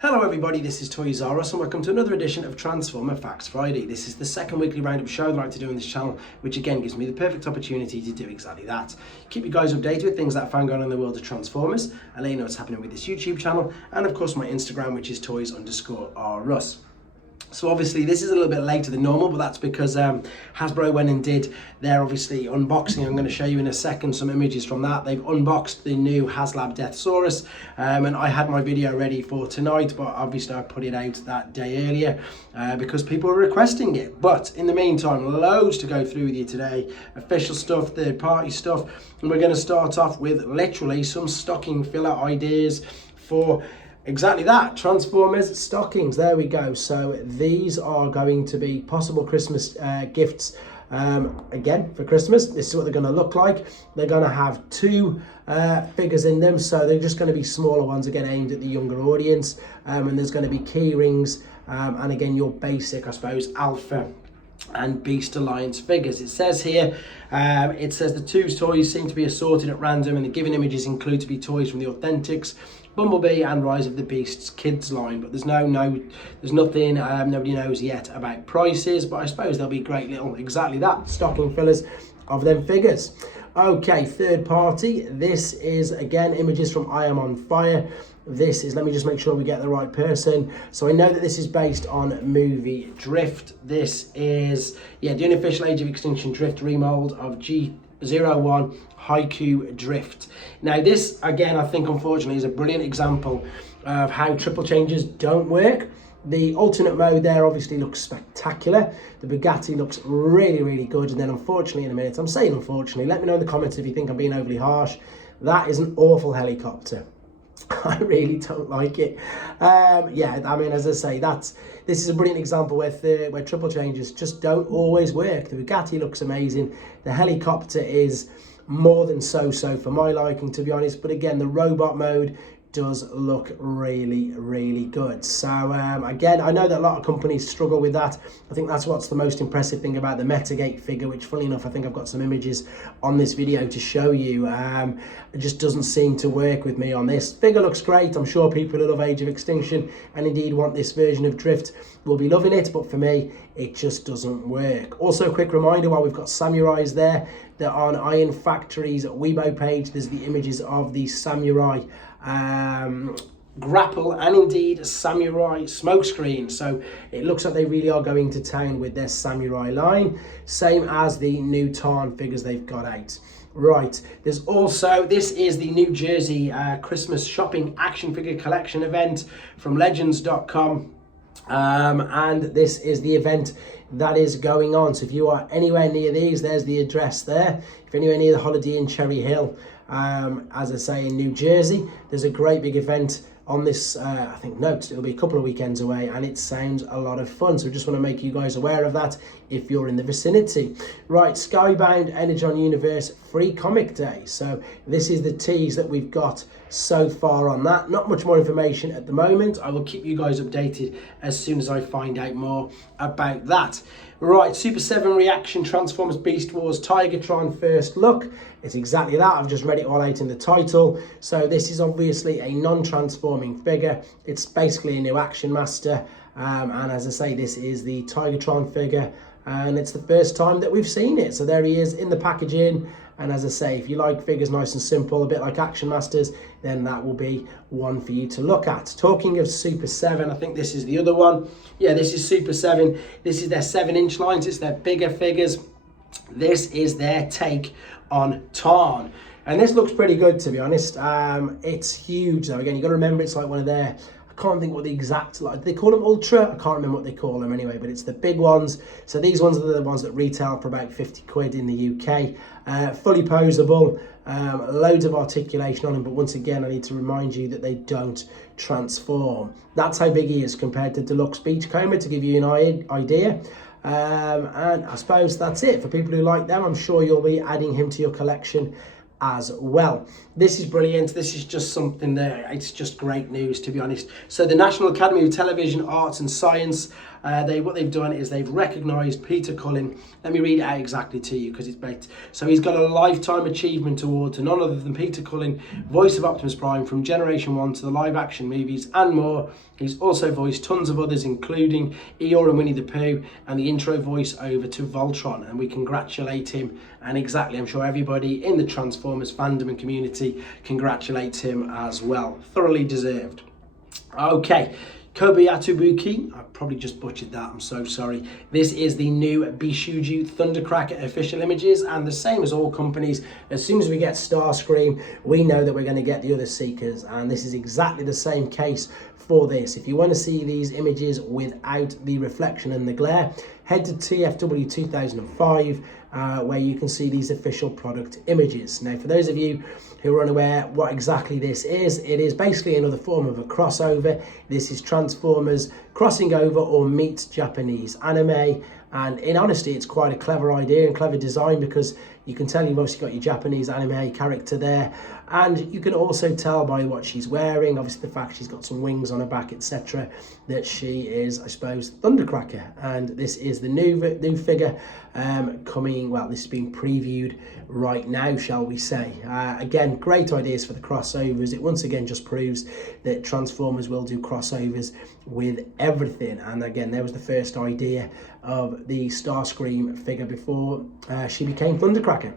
Hello everybody, this is Toy Zaros and welcome to another edition of Transformer Facts Friday. This is the second weekly roundup show that I like to do on this channel, which again gives me the perfect opportunity to do exactly that. Keep you guys updated with things that I find going on in the world of Transformers. I'll let you know what's happening with this YouTube channel and of course my Instagram, which is toys_rus. So obviously this is a little bit later than normal, but that's because Hasbro went and did their obviously unboxing. I'm going to show you in a second some images from that. They've unboxed the new haslab Deathsaurus and I had my video ready for tonight, but obviously I put it out that day earlier because people were requesting it. But in the meantime, loads to go through with you today. Official stuff, third party stuff, and we're going to start off with literally some stocking filler ideas for exactly that, Transformers stockings. There we go. So these are going to be possible Christmas gifts again for Christmas. This is what they're going to look like. They're going to have two figures in them, so they're just going to be smaller ones, again aimed at the younger audience, and there's going to be key rings and again your basic, I suppose, Alpha and Beast Alliance figures. It says here, it says the two toys seem to be assorted at random and the given images include to be toys from the Authentics, Bumblebee and Rise of the Beasts kids line, but there's nothing, nobody knows yet about prices, but I suppose they'll be great little, exactly that, stocking fillers of them figures. Okay, third party, this is again images from I Am On Fire. This is, let me just make sure we get the right person. So I know that this is based on movie Drift. This is, the unofficial Age of Extinction Drift remold of G01 Haiku Drift. Now this, again, I think unfortunately is a brilliant example of how triple changes don't work. The alternate mode there obviously looks spectacular. The Bugatti looks really, really good. And then unfortunately in a minute, I'm saying unfortunately, let me know in the comments if you think I'm being overly harsh. That is an awful helicopter. I really don't like it. Yeah, I mean, as I say, this is a brilliant example where triple changes just don't always work. The Bugatti looks amazing. The helicopter is more than so-so for my liking, to be honest. But again, the robot mode does look really, really good. So again, I know that a lot of companies struggle with that. I think that's what's the most impressive thing about the metagate figure, which funnily enough, I think I've got some images on this video to show you. It just doesn't seem to work with me on this. Figure looks great. I'm sure people who love Age of Extinction and indeed want this version of Drift will be loving it, but for me, it just doesn't work. Also, a quick reminder, while we've got samurais there, that on Iron Factory's Weibo page, there's the images of the samurai grapple and indeed samurai smokescreen. So it looks like they really are going to town with their samurai line, same as the new Tarn figures they've got out. Right, there's also, this is the New Jersey Christmas shopping action figure collection event from legends.com. And this is the event that is going on. So if you are anywhere near these, there's the address there. If you're anywhere near the Holiday Inn Cherry Hill, as I say, in New Jersey, there's a great big event on this, I think, it'll be a couple of weekends away, and it sounds a lot of fun. So we just want to make you guys aware of that if you're in the vicinity. Right, Skybound Energon Universe Free Comic Day. So this is the tease that we've got so far on that. Not much more information at the moment. I will keep you guys updated as soon as I find out more about that. Right, Super 7 Reaction Transformers Beast Wars Tigertron first look. It's exactly that. I've just read it all out in the title. So this is obviously a non-transforming figure. It's basically a new Action Master. And as I say, this is the Tigertron figure. And it's the first time that we've seen it. So there he is in the packaging. And as I say, if you like figures nice and simple, a bit like Action Masters, then that will be one for you to look at. Talking of Super 7, I think this is the other one. Yeah, this is Super 7. This is their 7-inch lines. It's their bigger figures. This is their take on Tarn. And this looks pretty good, to be honest. It's huge, though. Again, you've got to remember it's like one of their, I can't think what the exact, like, they call them Ultra? I can't remember what they call them anyway, but it's the big ones. So these ones are the ones that retail for about 50 quid in the UK. Fully posable, loads of articulation on them, but once again, I need to remind you that they don't transform. That's how big he is compared to Deluxe Beachcomber, to give you an idea. And I suppose that's it. For people who like them, I'm sure you'll be adding him to your collection as well. This is brilliant. This is just something that it's just great news, to be honest. So the National Academy of Television Arts and Science, what they've done is they've recognised Peter Cullen. Let me read it out exactly to you because it's great. So he's got a Lifetime Achievement Award to none other than Peter Cullen, voice of Optimus Prime from Generation 1 to the live action movies and more. He's also voiced tons of others, including Eeyore and Winnie the Pooh, and the intro voice over to Voltron. And we congratulate him. And exactly, I'm sure everybody in the Transformers fandom and community congratulates him as well. Thoroughly deserved. Okay. Kobayatobuki, I probably just butchered that, I'm so sorry. This is the new Bishoujo Thundercracker official images, and the same as all companies, as soon as we get Starscream, we know that we're going to get the other Seekers, and this is exactly the same case for this. If you want to see these images without the reflection and the glare, head to TFW 2005, where you can see these official product images. Now, for those of you who are unaware what exactly this is, it is basically another form of a crossover. This is Transformers crossing over or meets Japanese anime. And in honesty, it's quite a clever idea and clever design, because you can tell you've obviously got your Japanese anime character there. And you can also tell by what she's wearing, obviously the fact she's got some wings on her back, etc., that she is, I suppose, Thundercracker. And this is the new figure coming, well, this is being previewed right now, shall we say. Again, great ideas for the crossovers. It once again just proves that Transformers will do crossovers with everything. And again, there was the first idea of the Starscream figure before she became Thundercracker.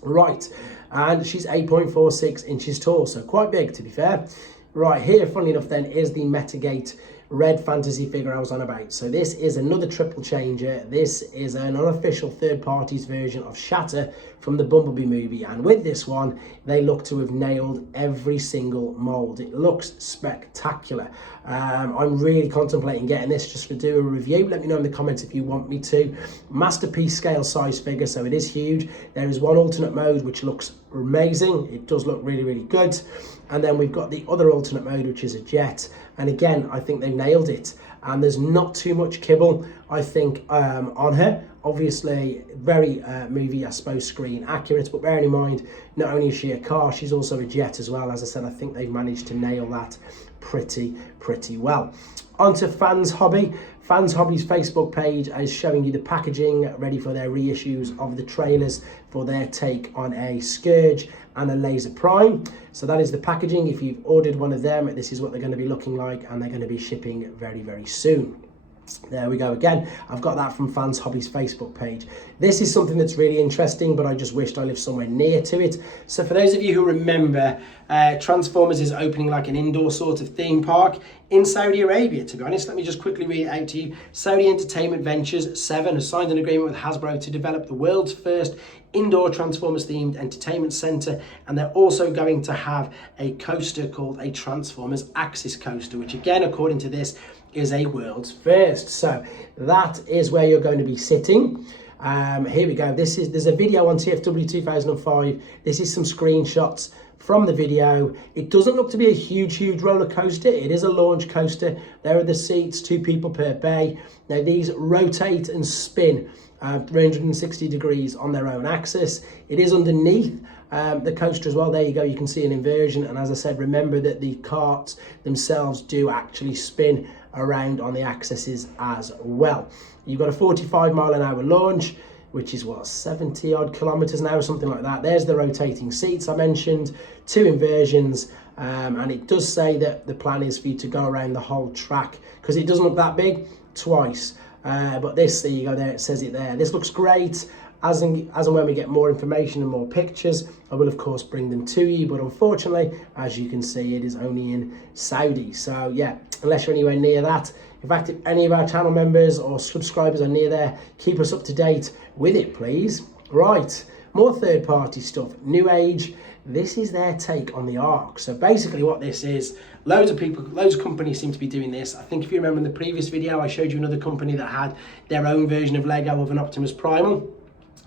Right, and she's 8.46 inches tall, so quite big, to be fair. Right, here, funnily enough then, is the Metagate red fantasy figure I was on about. So this is another triple changer. This is an unofficial third parties version of Shatter from the Bumblebee movie, and with this one they look to have nailed every single mold. It looks spectacular. I'm really contemplating getting this just to do a review. Let me know in the comments if you want me to. Masterpiece scale size figure, so it is huge. There is one alternate mode which looks amazing. It does look really, really good. And then we've got the other alternate mode, which is a jet. And again, I think they've nailed it. And there's not too much kibble, I think, on her. Obviously, very movie, I suppose, screen accurate. But bearing in mind, not only is she a car, she's also a jet as well. As I said, I think they've managed to nail that pretty well. On to Fans Hobby. Fans Hobby's Facebook page is showing you the packaging ready for their reissues of the trailers for their take on a Scourge and a Laser Prime. So that is the packaging. If you've ordered one of them, this is what they're going to be looking like, and they're going to be shipping very, very soon. There we go again. I've got that from Fans Hobby's Facebook page. This is something that's really interesting, but I just wished I lived somewhere near to it. So for those of you who remember, Transformers is opening like an indoor sort of theme park in Saudi Arabia, to be honest. Let me just quickly read it out to you. Saudi Entertainment Ventures 7 has signed an agreement with Hasbro to develop the world's first indoor Transformers themed entertainment center, and they're also going to have a coaster called a Transformers Axis coaster, which again, according to this, is a world's first. So that is where you're going to be sitting. Here we go. There's a video on TFW 2005. This is some screenshots from the video. It doesn't look to be a huge roller coaster. It is a launch coaster. There are the seats, 2 people per bay. Now these rotate and spin 360 degrees on their own axis. It is underneath the coaster as well. There you go, you can see an inversion, and as I said, remember that the carts themselves do actually spin around on the axes as well. You've got a 45-mile-an-hour launch, which is what, 70 odd kilometers an hour, something like that. There's the rotating seats I mentioned, 2 inversions, and it does say that the plan is for you to go around the whole track, because it doesn't look that big, twice. But this, there you go, there it says it there. This looks great. As and when we get more information and more pictures, I will of course bring them to you, but unfortunately, as you can see, it is only in Saudi. So yeah, unless you're anywhere near that. In fact, if any of our channel members or subscribers are near there, keep us up to date with it, please. Right, more third-party stuff. Newage, this is their take on the Ark. So basically what this is, loads of companies seem to be doing this. I think if you remember in the previous video, I showed you another company that had their own version of Lego of an Optimus Primal.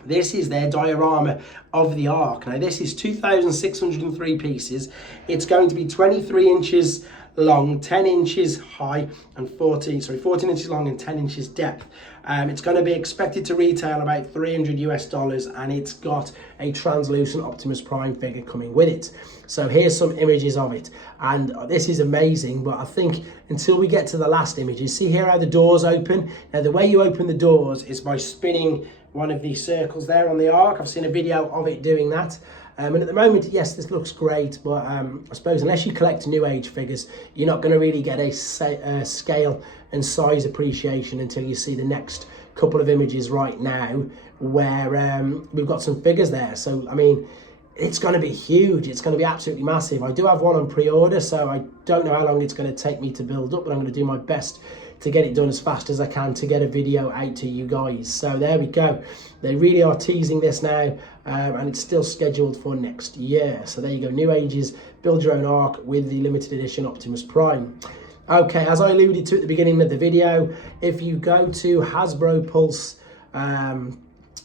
This is their diorama of the Ark. Now this is 2,603 pieces. It's going to be 23 inches long, 10 inches high, and 14 inches long and 10 inches depth. It's going to be expected to retail about $300 and it's got a translucent Optimus Prime figure coming with it. So here's some images of it, and this is amazing, but I think until we get to the last images, see here how the doors open? Now the way you open the doors is by spinning one of these circles there on the arc. I've seen a video of it doing that. And at the moment, yes, this looks great, but I suppose unless you collect Newage figures, you're not going to really get a scale and size appreciation until you see the next couple of images right now, where we've got some figures there. So, I mean, it's going to be huge. It's going to be absolutely massive. I do have one on pre-order, so I don't know how long it's going to take me to build up, but I'm going to do my best to get it done as fast as I can to get a video out to you guys. So there we go. They really are teasing this now, and it's still scheduled for next year. So there you go, Newage's Build Your Own Arc with the limited edition Optimus Prime. Okay, as I alluded to at the beginning of the video, if you go to Hasbro Pulse,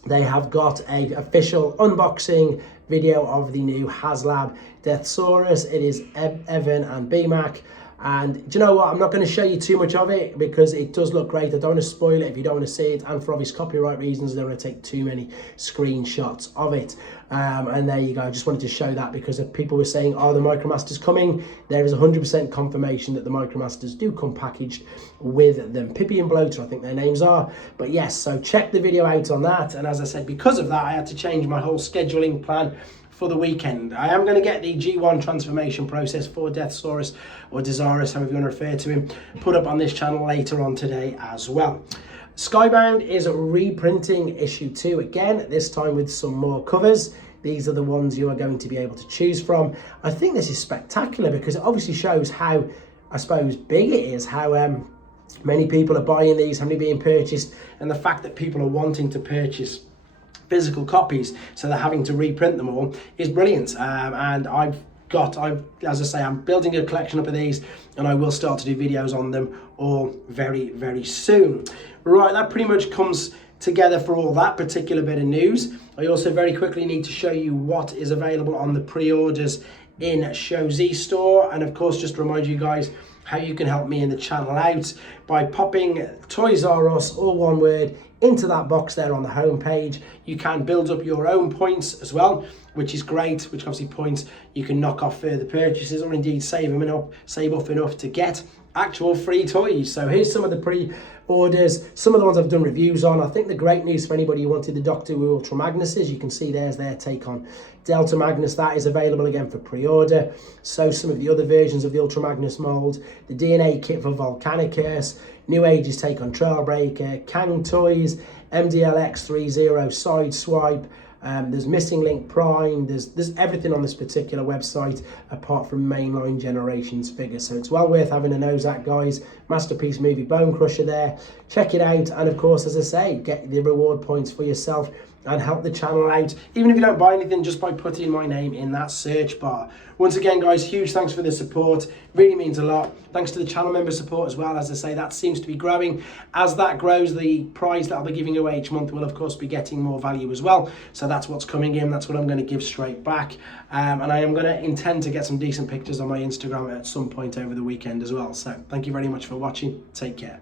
they have a official unboxing video of the new HasLab Deathsaurus. It is Evan and BMAC. And do you know what? I'm not going to show you too much of it because it does look great. I don't want to spoil it if you don't want to see it. And for obvious copyright reasons, I don't want to take too many screenshots of it. And there you go. I just wanted to show that because if people were saying, are the Micromasters coming? There is 100% confirmation that the Micromasters do come packaged with them. Pippi and Bloater, I think their names are. But yes, so check the video out on that. And as I said, because of that, I had to change my whole scheduling plan for the weekend. I am going to get the G1 transformation process for Deathsaurus, or Desaurus, however you want to refer to him, put up on this channel later on today as well. Skybound is reprinting issue 2 again, this time with some more covers. These are the ones you are going to be able to choose from. I think this is spectacular because it obviously shows how, I suppose, big it is, how many people are buying these, how many being purchased, and the fact that people are wanting to purchase physical copies, so they're having to reprint them all, is brilliant. And as I say, I'm building a collection up of these, and I will start to do videos on them all very, very soon. Right, that pretty much comes together for all that particular bit of news. I also very quickly need to show you what is available on the pre-orders in Show Z store, and of course just remind you guys how you can help me in the channel out by popping Toys R Us, all one word, into that box there on the home page. You can build up your own points as well, which is great, which obviously points you can knock off further purchases or indeed save up enough to get actual free toys. So here's some of the pre-orders, some of the ones I've done reviews on. I think the great news for anybody who wanted the Doctor Who Ultra Magnus is, you can see there's their take on Delta Magnus. That is available again for pre-order. So some of the other versions of the Ultra Magnus mold, the DNA kit for Volcanicus, Newage's take on Trailbreaker, Kang Toys, MDLX30 Sideswipe. There's Missing Link Prime, there's everything on this particular website apart from mainline Generations figures, so it's well worth having a nose at, guys. Masterpiece Movie Bone Crusher there, check it out, and of course, as I say, get the reward points for yourself and help the channel out, even if you don't buy anything, just by putting my name in that search bar. Once again, guys, huge thanks for the support, really means a lot. Thanks to the channel member support as well. As I say, that seems to be growing. As that grows, the prize that I'll be giving away each month will of course be getting more value as well, so that's what's coming in, that's what I'm going to give straight back. And I am going to intend to get some decent pictures on my Instagram at some point over the weekend as well. So thank you very much for watching, take care.